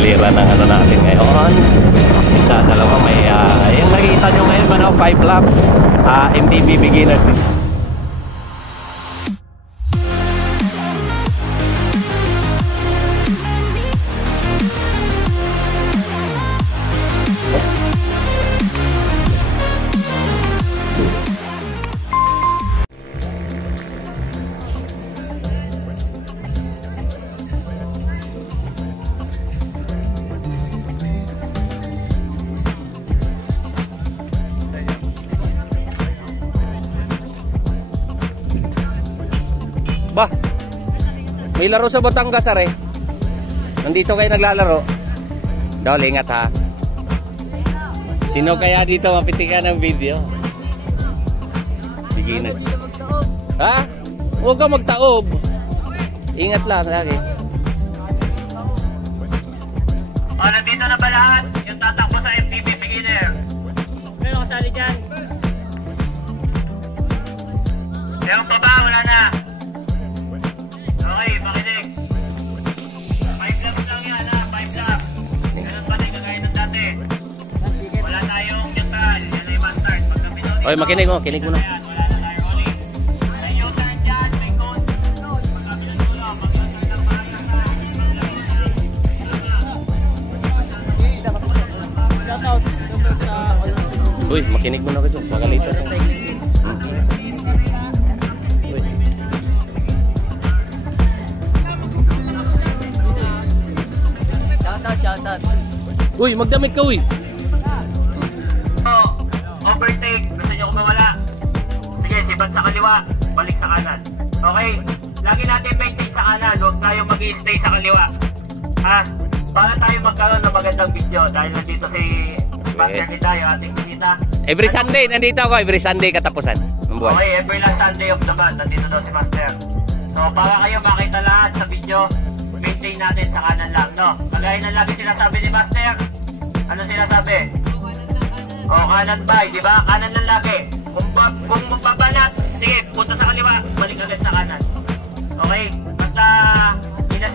giliran ng ano natin ngayon. Isa, dalawa, may yung nakikita nyo ngayon man, 5 laps, MTB beginners. Ba, may laro sa Batangas are. Nandito kayo naglalaro. Dol, ingat ha. Sino kaya dito mapitikan ng video? Beginner. Ha? Huwag ka magtaob. Ingat lang lagi. Nandito na ba lahat? Yung tatakbo sa MTB beginner. Meron kasali dyan. Yung pa ba? Wala na. Okay, makinig. 5 laps lang yan ha, 5 laps. Ganun pa rin kagaya ng dati. Wala tayong neutral, yan ay bastard. Pagka pinuli, Oy, makinig mo, kinig mo na. wala na tayo ulit. Sa inyo saan dyan, may code. Pagka pinutulo, mag-neutral ng parang Uy, makinig mo na kayo. Magalito. Uy, magdamit ka, uy. Overtake, gusto nyo kumawala. Sige, sibat sa kaliwa, balik sa kanan. Okay, lagi natin maintain sa kanan, huwag tayo mag-i-stay sa kaliwa. Ha? Para tayo magkaroon ng magandang video dahil nandito si Master ni tayo, ating bisita. Every Sunday, nandito ako. Every Sunday katapusan ng buwan. Okay, every last Sunday of the month, nandito daw si Master. So, para kayo makita lahat sa video, maintain natin sa kanan lang, no? Kagaya na lagi sinasabi ni Master. Ano sinasabi? O, kanan ba? Di ba? Kanan lang lagi. Kung mababanat, sige, punta sa kaliwa, balik agad sa kanan. Okay? Basta, in a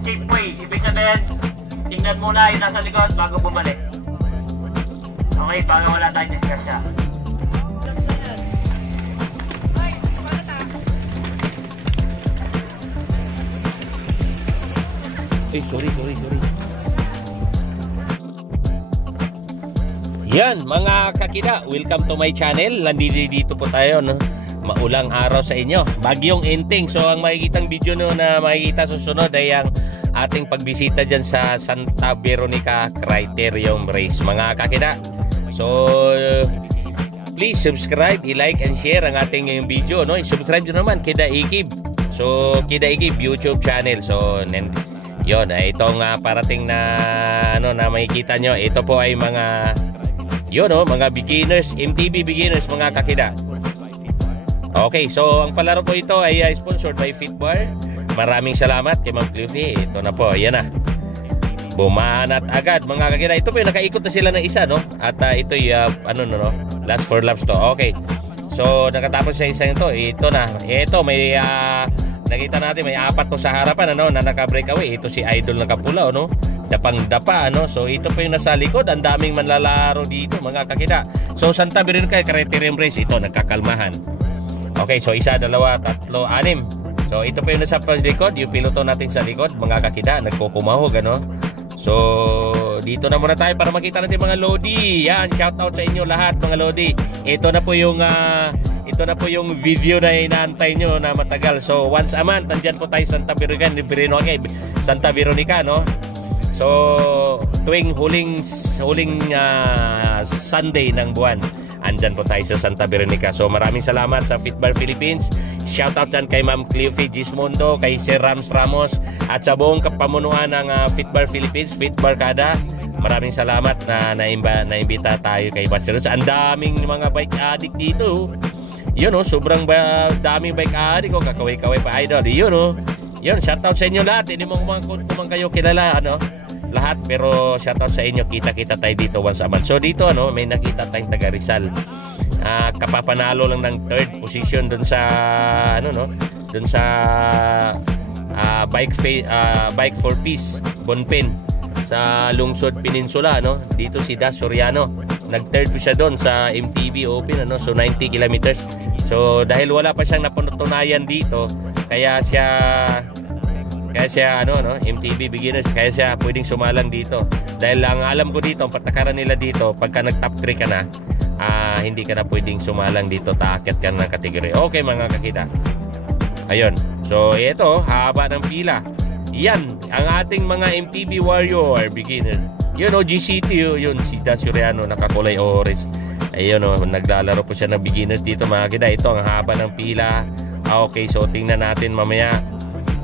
safe way. Ibig sabihin, tingnan muna yung nasa likod bago bumalik. Okay, para wala tayong disgrasya. Sorry. Yan, mga kakida, welcome to my channel. Nandito po tayo, no? Maulang araw sa inyo. Bagyong Enting. So, ang makikitang video no, na makikita susunod ay ang ating pagbisita dyan sa Santa Veronica Criterium Race, mga kakida. So, please subscribe, i-like and share ang ating ngayong video, no? I-subscribe nyo naman, Kida Ikib. So, Kida Ikib YouTube channel. So, yon, itong parating na ano na makikita nyo, ito po ay mga mga beginners, MTB beginners, mga kakida. Okay, so ang palaro po ito ay sponsored by Fitbar. Maraming salamat kay Ma'am Cliffy. Ito na po, ayan na. Bumanat agad, mga kakida. Ito po yung nakaikot na sila ng isa, no? At ito yung last 4 laps to. Okay, so nakatapos sa isang ito. Ito na, ito may nakita natin may 4 po sa harapan, ano, na naka-breakaway. Ito si Idol na kapula, no? Dapang-dapa, ano? So ito po yung nasa likod. Ang daming manlalaro dito, mga kakida. So Santa Veronica Criterium Race, ito nagkakalmahan. Okay, so 1, 2, 3, 6. So ito po yung nasa likod, yung piloto natin sa likod, mga kakida, nagkukumahog, ano? So dito na muna tayo para makita natin mga Lodi. Yan, shout out sa inyo lahat, mga Lodi. Ito na po yung video na inaantay nyo na matagal. So once a month, nandyan po tayo Santa Veronica, no? So tuwing huling Sunday ng buwan, andyan po tayo sa Santa Veronica. So maraming salamat sa Fitbar Philippines. Shout out dyan kay Ma'am Cliffy Gismondo, kay Sir Rams Ramos, at sa buong kapamunuan ng Fitbar Philippines, Fitbar Kada. Maraming salamat na naimbita tayo kay Master. Ang daming mga bike addict dito. Yun, sobrang daming bike addict ko. Kakaway-kaway pa, idol. Yun, yun, shout out sa inyo lahat. Hindi mo kung kayo kilala, ano, lahat, pero shoutout sa inyo. Kita-kita tayo dito once a month. So dito, ano, may nakita tayong taga Rizal. Kapapanalo lang ng 3rd position dun sa dun sa bike for peace Bonpin. sa Lungsod Peninsula, no? Dito si Das Soriano. Nag-third po siya doon sa MTB Open, ano? So 90 kilometers. So dahil wala pa siyang napatunayan dito, kaya siya ano, no, MTB beginners, kaya siya pwedeng sumalang dito. Dahil ang alam ko dito, ang patakaran nila dito, pagka nag-top 3 ka na, hindi ka na pwedeng sumalang dito, taakyat ka ng kategory. Okay mga kakida. Ayun. So ito, haba ng pila. Yan ang ating mga MTB Warrior beginner. Yun o, GCT yun, si Das Soriano, nakakulay orange. Ayun o, naglalaro po siya ng beginners dito mga kakida. Ito ang haba ng pila. Okay, so tingnan natin mamaya.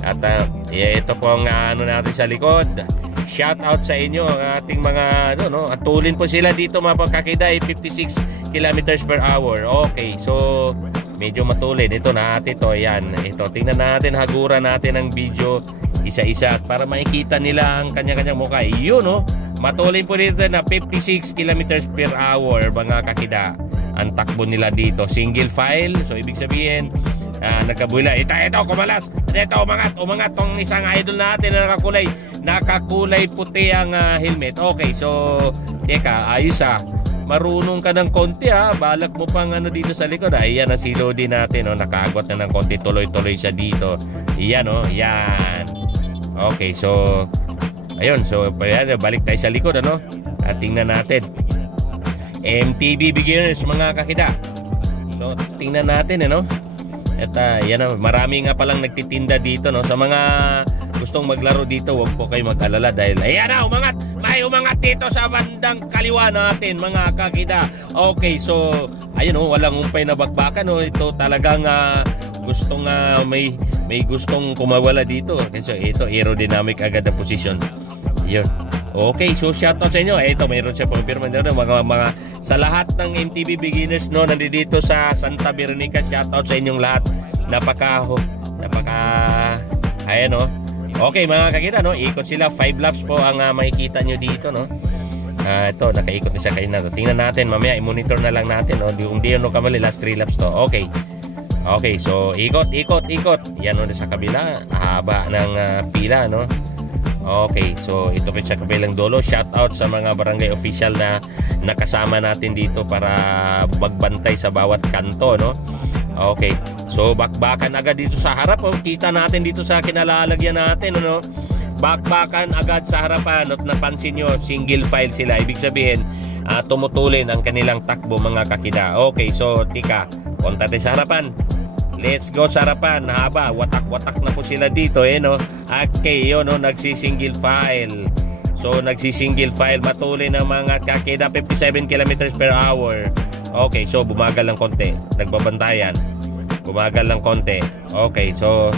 At ito po ang ano natin sa likod. Shout out sa inyo ang ating mga no, at tulin po sila dito mga kakida, 56 kilometers per hour. Okay, so medyo matulin. Ito natin to, yan. Ito, tingnan natin, haguran natin ang video isa-isa para makikita nila ang kanya-kanyang mukha. Yun, no? Matulin po dito na 56 kilometers per hour mga kakida. Ang takbo nila dito, single file. So ibig sabihin, nagkabuila. Ito, kumalas. Ito, umangat tong isang idol natin na nakakulay puti ang helmet. Okay, so teka, ayos marunong ka ng konti balak mo pang ano dito sa likod. Ayan ang silo din natin, nakaagwat na ng konti, tuloy-tuloy siya dito. Iyan, yan. Okay, so ayun, so balik tayo sa likod, ano? At tingnan natin MTB beginners mga kakida. So tingnan natin, at yan, marami nga palang nagtitinda dito, no? Sa mga gustong maglaro dito, huwag po kayo mag-alala dahil ayan na, may umangat dito sa bandang kaliwa natin mga kakida. Okay, so ayun, walang umpay na bakbakan, ito talagang gustong may gustong kumawala dito kasi ito aerodynamic agad na position. Yun. Okay, so shoutout sa inyo. Ito, mayroon siya pumpirman dito mga sa lahat ng MTB beginners, no, nandito sa Santa Veronica. Shoutout sa inyong lahat. Ayan, no. Okay mga kakita, no, ikot sila, 5 laps po ang makikita nyo dito, no. Ito, nakaikot na siya kayo na to. Tingnan natin, mamaya i-monitor na lang natin, no. Kung di yun kamali, last 3 laps to. Okay, so ikot. Yan, no, sa kabila, haba ng pila, no. Okay, so ito pa sa kabilang dulo. Shout out sa mga barangay official na nakasama natin dito para magbantay sa bawat kanto, no. Okay, so bakbakan agad dito sa harap. Kita natin dito sa kinalalagyan natin, no. Bakbakan agad sa harapan. At napansin nyo, single file sila. Ibig sabihin, tumutulin ang kanilang takbo mga kakida. Okay, so tika, punta tayo sa harapan. Let's go sa harapan. Haba, watak-watak na po sila dito, no. Okay, yun, no, nagsi-single file. So nagsi-single file, matuloy ng mga kakida, 57 kilometers per hour. Okay, so bumagal ng konti. Nagbabantayan. Bumagal ng konti. Okay, so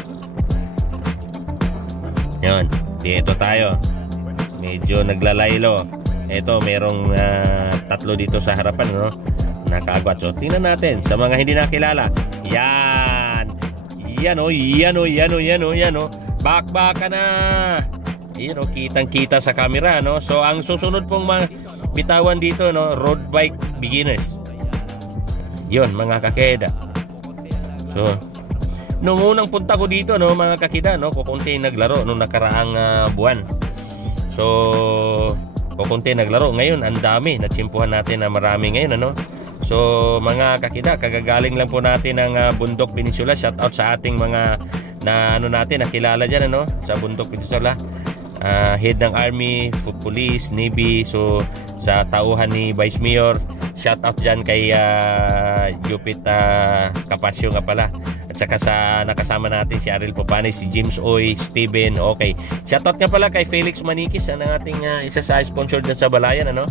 yun, dito tayo. Medyo naglalaylo. Ito, merong tatlo dito sa harapan, no. Nakaagwat. So tingnan natin sa mga hindi nakilala. Yan. Yan o. Bakbaka na. Ayan o, kitang-kita sa camera, no. So ang susunod pong mga bitawan dito, no, road bike beginners. Yun mga kakeda. So nung unang punta ko dito, no, mga kakida, no, kukunti naglaro nung nakaraang buwan. So kukunti naglaro. Ngayon ang dami. Natsimpuhan natin na marami ngayon, ano. So mga kakida, kagagaling lang po natin ng Bundok Peninsula. Shout out sa ating mga nakilala dyan, ano, sa Bundok Peninsula. Head ng Army, Food Police, Navy. So sa tauhan ni Vice Mayor, shout out dyan kay Jupit Capasio nga pala. At saka sa nakasama natin si Ariel Popani, si James Oy, Steven. Okay, shout out nga pala kay Felix Maniquez, ang ating isa sa sponsor dyan sa Balayan, ano.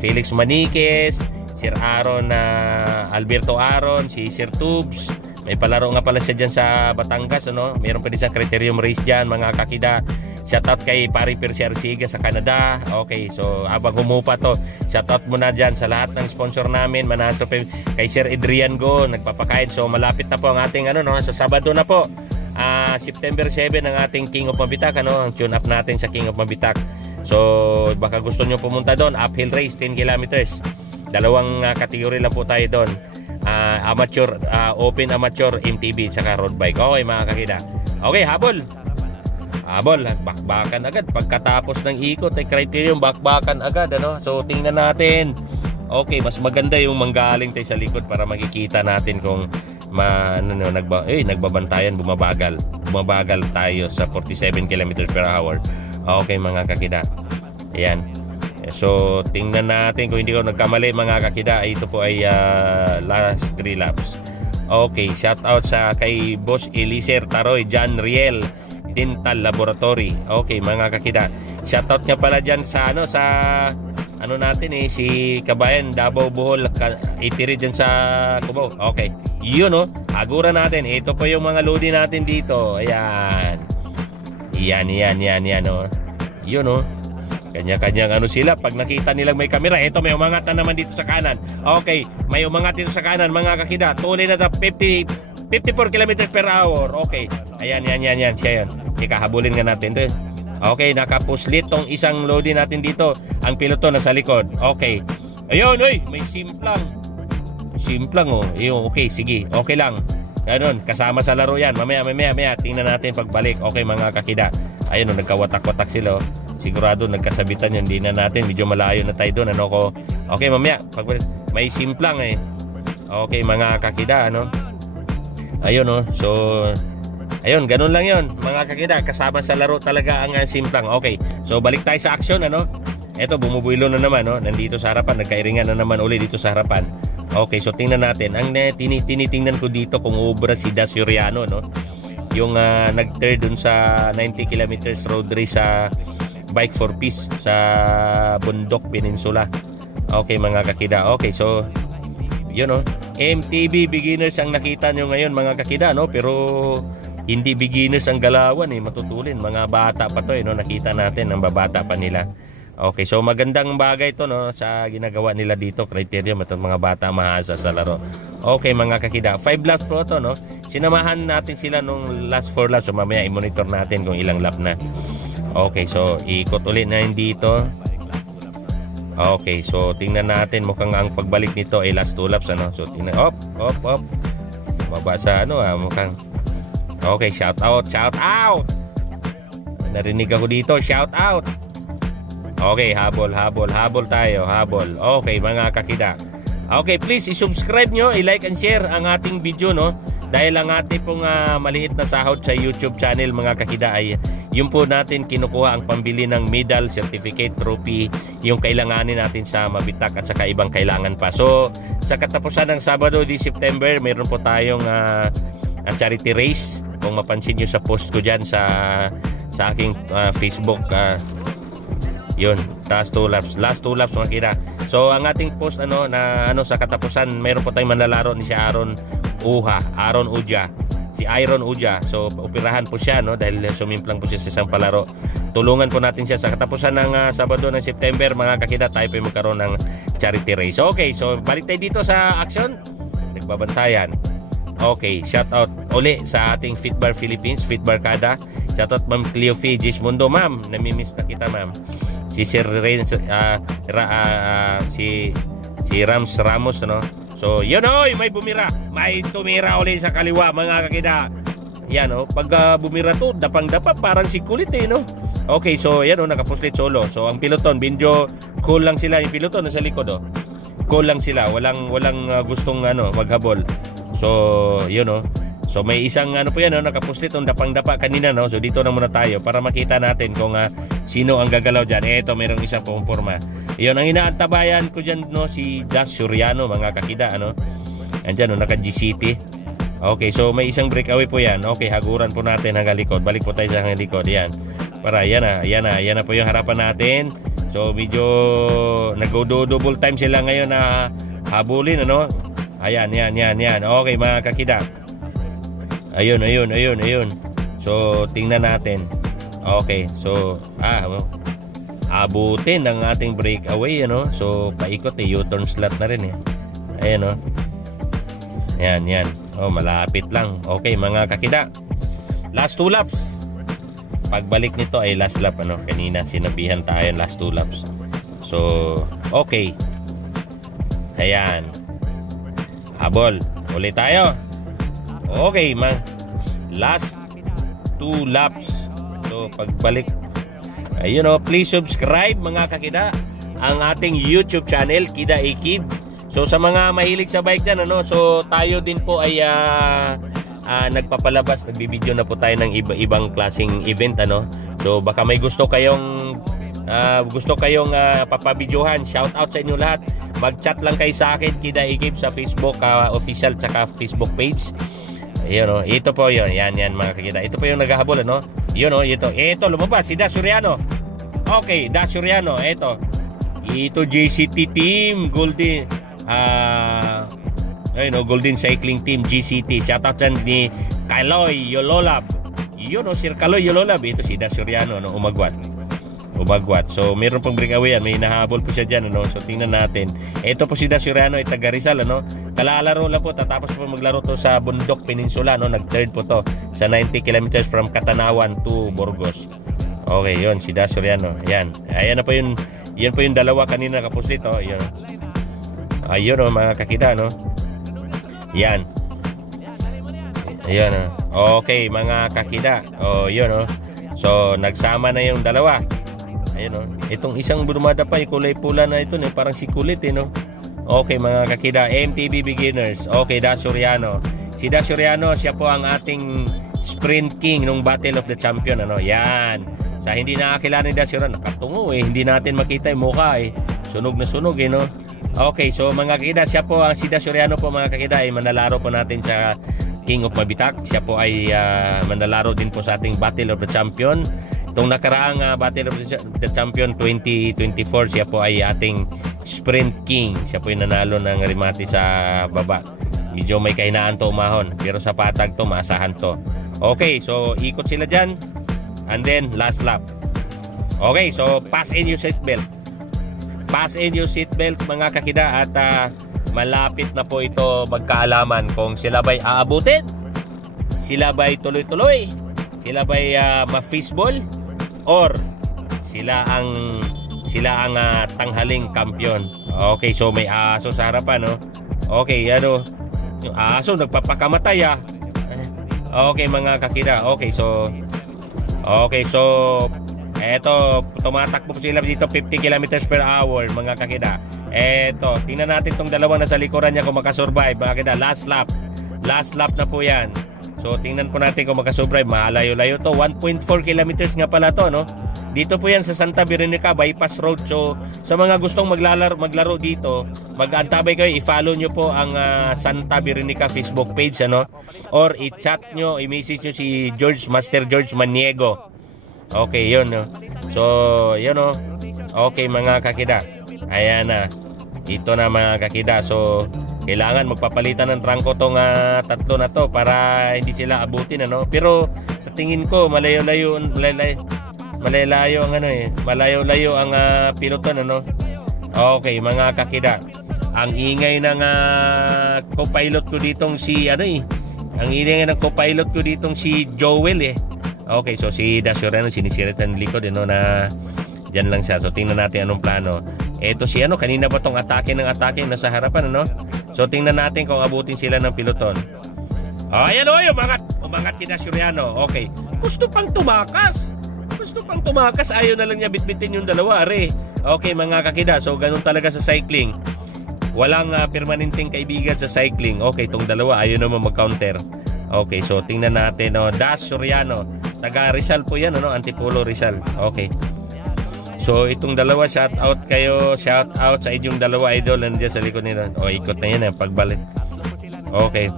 Felix Maniquez, Sir Aaron, Alberto Aaron, si Sir Tubes. May palaro nga pala siya dyan sa Batangas, ano. Meron pa din sa Criterium Race dyan mga kakida. Shoutout kay Pari Percy Arsiga sa Canada. Okay, so habang humupa to, shoutout muna dyan sa lahat ng sponsor namin. Manasto kay Sir Adrian Go, nagpapakain. So malapit na po ang ating sa Sabado na po, September 7 ang ating King of Mabitak, ano, ang tune up natin sa King of Mabitak. So baka gusto nyo pumunta doon, uphill race 10 kilometers. Dalawang kategory lang po tayo doon. Amateur, open amateur, MTB, saka road bike. Okay mga kakida. Okay, habol. Habol, bakbakan agad. Pagkatapos ng ikot ay Criterium, bakbakan agad, ano? So tingnan natin. Okay, mas maganda yung manggaling tayo sa likod para makikita natin kung nagbabantayan, bumabagal tayo sa 47 km/h. Okay mga kakida, ayan. So tingnan natin kung hindi ko nagkamali mga kakida, ito po ay last 3 laps. Okay, shout out sa kay Boss Eliser Taroy, John Riel Dental Laboratory. Okay mga kakida, shout out nga pala dyan sa natin si Kabayan Davao Bohol, itiri dyan sa Cubao. Okay, yun agura natin. Ito po yung mga loading natin dito. Ayan. Yan yun kanya-kanyang sila. Pag nakita nilang may kamera, ito may umangat na naman dito sa kanan. Okay, may umangat dito sa kanan mga kakida. Tuloy na sa 54 km/h. Okay, ayan siya yun. Ikahabulin nga natin ito. Okay, nakapuslit tong isang loading natin dito. Ang piloto nasa likod. Okay, ayun, may simplang okay, sige, okay lang. Ganun, kasama sa laro yan. Mamaya tingnan natin pagbalik. Okay mga kakida, ayun nagkawatak-watak sila. Sigurado nagkasabitan yun. Hindi na natin, medyo malayo na tayo doon. Okay, mamaya pagbalik. May simplang Okay mga kakida, ayun so ayun, ganun lang yun mga kakida, kasama sa laro talaga ang simplang. Okay, so balik tayo sa action. Eto, bumubuilo na naman, nandito sa harapan, nagkairingan na naman uli dito sa harapan. Okay, so tingnan natin. Ang tinitingnan ko dito kung ubra si Das Soriano, yung nag-third dun sa 90 kilometers road race sa Bike for Peace sa Bundok Peninsula. Okay mga kakida, okay, so yun MTB beginners ang nakita nyo ngayon mga kakida, pero hindi beginners ang galawan, matutulin, mga bata pa to, nakita natin ang babata pa nila. Okay, so magandang bagay to sa ginagawa nila dito, Criterium, at mga bata mahasa sa laro. Okay mga kakida, 5 laps po to, sinamahan natin sila nung last 4 laps, so mamaya i-monitor natin kung ilang lap na. Okay, so ikot ulit na yun dito. Okay, so tingnan natin, mukhang ang pagbalik nito ay last 2 laps, so tingnan, op, mabasa mukhang. Okay, shout out. Narinig ako dito, shout out. Okay, habol tayo, habol. Okay, mga kakida. Okay, please i-subscribe nyo, i-like and share ang ating video, dahil ang ating pong maliit na sahod sa YouTube channel mga kakida ay yung po natin kinukuha ang pambili ng medal, certificate, trophy, yung kailanganin natin sa mabitak at saka ibang kailangan pa. So sa katapusan ng Sabado di September, mayroon po tayong charity race. Kung mapansin nyo sa post ko dyan sa aking Facebook, yun, last 2 laps mga kita. So ang ating post sa katapusan, mayroon po tayong manlalaro ni si Aaron Uja. So operahan po siya dahil sumimplang po siya sa isang palaro. Tulungan po natin siya sa katapusan ng Sabado ng September mga kakita, tayo po magkaroon ng charity race. Okay, so balik tayo dito sa action, nagbabantayan. Okay, shout out uli sa ating Fitbar Philippines, Fitbar Kada. Shout out Ma'am Cleo Fijis Mundo, ma'am, namimiss na kita ma'am. Si Sir Ren, si Rams Ramos, so yun, may tumira uli sa kaliwa mga kakida. Yan, pag bumira to, dapang-dapa, parang si kulit Okay, so yan, nakapuslit solo. So ang piloton, Binjo, cool lang sila. Yung piloton nasa likod, cool lang sila, walang gustong maghabol. So yun, so may isang po yan, nakapuslit dapang-dapa kanina, so dito na muna tayo para makita natin kung sino ang gagalaw dyan. Eto, mayroong isang pumporma. Yun, ang inaantabayan ko dyan, si Das Soriano mga kakida, andyan, naka-GCT. Okay, so may isang breakaway po yan. Okay, haguran po natin hanggang likod. Balik po tayo sa hanggang likod, yan. Para yan na po yung harapan natin. So medyo nag-double time sila ngayon na habulin, ayan, yan. Okay mga kakida, ayun. So tingnan natin. Okay, so abutin ng ating breakaway, so paikot, U-turn slot na rin ayan, yan. Malapit lang. Okay mga kakida, last 2 laps. Pagbalik nito ay last lap, kanina sinabihan tayo last 2 laps. So okay, ayan, habol ulit tayo. Okay, last 2 laps. So So pagbalik, ayun o, please subscribe mga kakida ang ating YouTube channel, Kida Ikib. So sa mga mahilig sa bike dyan, ano, so tayo din po ay nagpapalabas, nagbibideo na po tayo ng ibang klaseng event, ano. So baka may gusto kayong papabidyohan, shout out sa inyo lahat. Mag-chat lang kayo sa akin, Kida Ikib, sa Facebook official tsaka Facebook page. Ayun o, ito po yun, yan mga kakida. Ito po yung naghahabol, ano. Yun o, ito lumabas, si Da Soriano. Okay, Da Soriano, ito JCT team, Golden Golden Cycling Team, GCT. Shoutout dyan ni Kaloy Yololab. Yun o, Sir Kaloy Yololab. Ito si Da Soriano, no? Umagwat. So meron pang breakaway yan, may nahabol po siya dyan, ano? So tingnan natin. Ito po si Da Soriano ay taga Rizal, ano? Kalalaro lang po, tatapos po maglaro to sa Bundok Peninsula, no? Nag-third po to sa 90 kilometers from Katanawan to Burgos. Okay, yun si Da Soriano. Ayan na po yun. Yan po yung dalawa kanina nakapuslit, oh. Ayun o, mga kakida, no? Yan. Ayun o. Okay, mga kakida. O, yun o. So nagsama na yung dalawa. Ayun o. Itong isang burmada pa, yung kulay pula na ito, parang si kulit, no? Okay, mga kakida, MTB beginners. Okay, Da Soriano. Si Da Soriano, siya po ang ating sprint king nung Battle of the Champion, ano? Yan. Sa hindi nakakilala ni Da Soriano, nakatungo hindi natin makita yung mukha sunog na sunog, no? Okay, so mga kakida, siya po ang si Da Soriano po, mga kakida, ay manlalaro po natin sa King of Mabitak. Siya po ay manlalaro din po sa ating Battle of the Champion. Itong nakaraang Battle of the Champion 2024, siya po ay ating Sprint King. Siya po yung nanalo ng remate sa baba. Medyo may kahinaan to umahon, pero sa patag to, maasahan to. Okay, so ikot sila dyan. And then last lap. Okay, so pass in your seatbelt. Pass in your seatbelt, mga kakida, at malapit na po ito magkaalaman kung sila ba'y aabutin, sila ba'y tuloy-tuloy, sila ba'y ma-fishball, or sila ang tanghaling kampiyon. Okay, so may aso sa harapan, no? Okay, ano, yung aso nagpapakamatay, Okay, mga kakida. Okay, so eto, tumatakbo po sila dito 50 kilometers per hour, mga kakida. Eto, tingnan natin tong dalawa na sa likuran niya kung makasurvive, mga kakida. Last lap na po yan. So tingnan po natin kung makasurvive. Malayo-layo to, 1.4 kilometers nga pala to, no? Dito po yan sa Santa Veronica Bypass Road. So sa mga gustong maglaro dito, mag-antabay kayo, i-follow nyo po ang Santa Veronica Facebook page, ano? Or i-chat nyo, i-message nyo si Master George Maniego. Okay, yun, no? So yun, no? Okay, mga kakida, ayan na. Ito na, mga kakida. So kailangan magpapalitan ng trangko tong tatlo na to para hindi sila abutin, ano? Pero sa tingin ko malayo-layo ang malayo-layo ang piloton, ano? Okay, mga kakida, ang ingay ng co-pilot ko ditong si ang ingay ng co-pilot ko ditong si Joel, Okay, so si Da Soriano sinisiratan ng likod, na dyan lang siya. So tingnan natin anong plano. Eto si kanina ba tong atake nasa harapan, ano? So tingnan natin kung abutin sila ng piloton. Ayan o, umangat si Da Soriano. Okay, gusto pang tumakas, ayaw na lang niya bitbitin yung dalawa, Okay, mga kakida, so ganun talaga sa cycling. Walang permanenteng kaibigan sa cycling. Okay, itong dalawa ayaw naman mag-counter. Okay, so tingnan natin, Da Soriano, taga Rizal po yan, Antipolo, Rizal. Okay, so itong dalawa, shout out sa inyong dalawa, idol, nandiyan sa likod nila. Ikot na yan, pagbalik. Okay,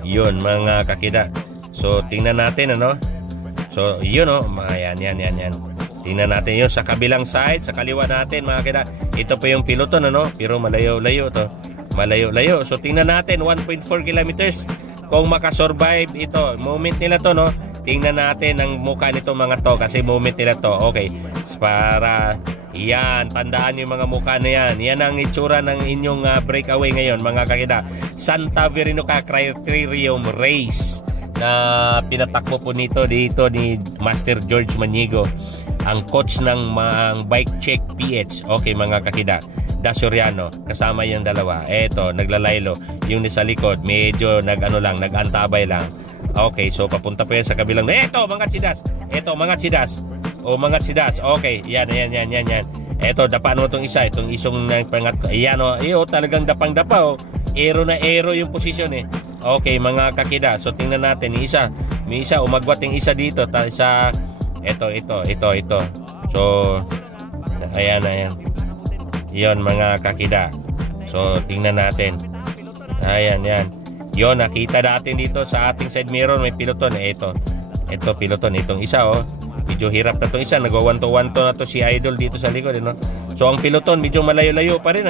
yun, mga kakida. So tingnan natin, so yun, yan. Tingnan natin yun sa kabilang side, sa kaliwa natin, mga kakida. Ito po yung piloton, pero malayo-layo to. So tingnan natin, 1.4 kilometers kung makasurvive ito. Moment nila to, tingnan natin ang mukha nito, mga to, kasi moment nila to. Okay, para yan, tandaan yung mga mukha na yan. Yan ang itsura ng inyong breakaway ngayon, mga kakida. Santa Veronica Criterium Race na pinatakbo po dito ni Master George Maniego, ang coach ng Bike Check PH. Okay, mga kakida, Da Soriano, kasama yung dalawa. Eto, naglalaylo. Yung nasa likod, medyo nag-antabay lang. Okay, so papunta po yan sa kabilang. Eto, mangat si Das. Eto, mangat si Das. O, mangat si Das. Okay, yan. Eto, dapaan mo itong isa. Itong isong pangat ko. Ayan o. Iyo, talagang dapang-dapa o. Aero na aero yung position eh. Okay, mga kakida. So, tingnan natin. May isa, umagwat yung isa dito. Sa, ito. So, ayan. Yon, mga kakida. So, tingnan natin. Ayan. Yon, nakita natin dito sa ating side mirror may piloton. Ito piloton. Itong isa medyo hirap na itong isa. Nagwa 1-to-1 na to si Idol dito sa likod. So ang piloton medyo malayo-layo pa rin.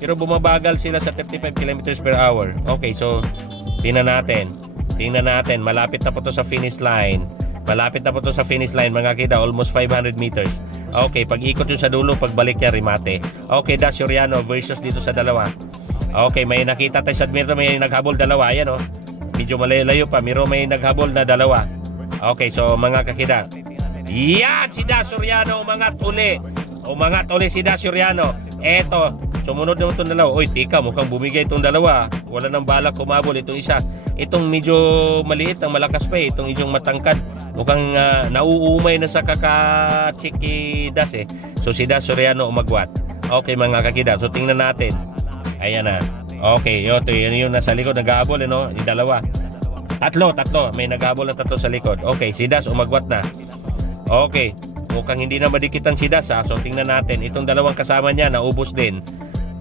Pero bumabagal sila sa 35 km/h. Okay, so tingnan natin. Malapit na po to sa finish line. Mga kita. Almost 500 meters. Okay, pag ikot yun sa dulo, pagbalik niya remate. Okay, Das Soriano versus dito sa dalawa. Okay, may nakita tayo sa Admirto, may naghabol dalawa. Ayan medyo malayo pa. May naghabol na dalawa. Okay, so mga kakida. Yan, si Das Soriano umangat uli si Das Soriano. Eto, sumunod naman itong dalawa. Uy, tika, mukhang bumigay itong dalawa. Wala nang balak kumabol itong isa. Itong medyo maliit, ang malakas pa itong idyong matangkad. Mukhang nauumay na sa kakachiki Das eh. So si Das Soriano umagwat. Okay, mga kakida. So tingnan natin. Ayan na. Okay, yun nasa likod nag-aabol yung dalawa. Tatlo. May nag-aabol na tatlo sa likod. Okay, si Das umagwat na. Okay, mukhang hindi na madikitan si Das So tingnan natin. Itong dalawang kasama niya naubos din.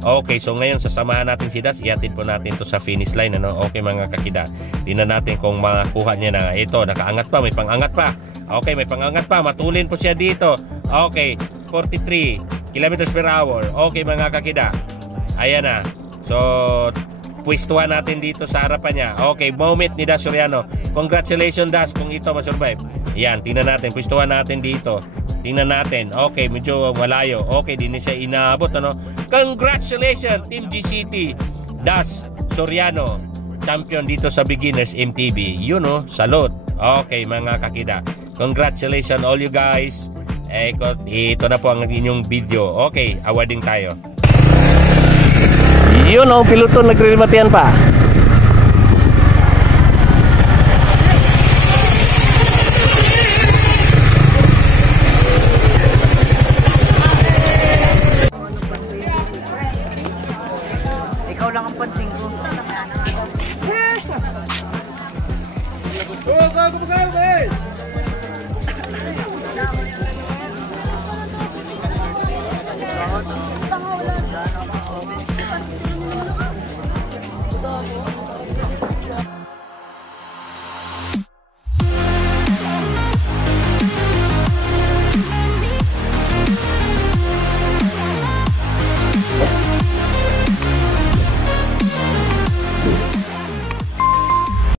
Okay, so ngayon sasamahan natin si Das. Iatid po natin to sa finish line. Okay, mga kakida. Tingnan natin kung makuha niya na. Ito, nakaangat pa. May pangangat pa. Okay, may pangangat pa. Matulin po siya dito. Okay, 43 km/h. Okay, mga kakida. Ayan na. So, pwestuhan natin dito sa harapan niya. Okay, moment ni Das Soriano. Congratulations, Das, kung ito masurvive. Yan, tingnan natin. Pwestuhan natin dito. Tingnan natin. Okay, medyo malayo. Okay, din siya inaabot. Congratulations, Team GCT. Das Soriano, champion dito sa Beginners MTB. Salute. Okay, mga kakida. Congratulations all you guys. Ito na po ang inyong video. Okay, awarding tayo. Piloton nagre-rematian pa.